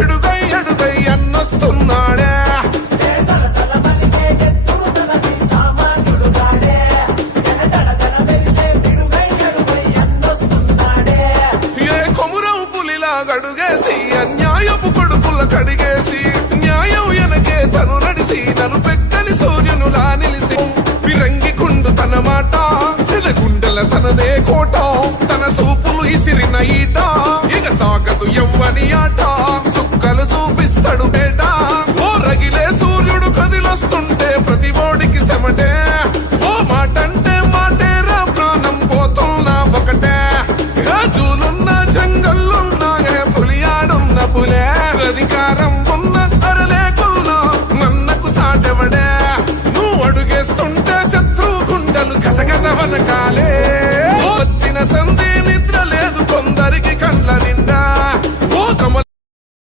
పిడుగై అడుగై అన్నొస్తున్నాడే ఏ కొమురం పులిలా గడుగేసి అన్యాయపు కొడుకుల కడిగేసి న్యాయం ఎనకే తను నడిసి నలుపెక్కని సూర్యునులా నిలిసి విరంగి కుండు తన మాట చిలగుండెల తనదే కోట తన సూపులు ఇసిరిన ఈట ఇక సాగదు ఎవ్వని ఆట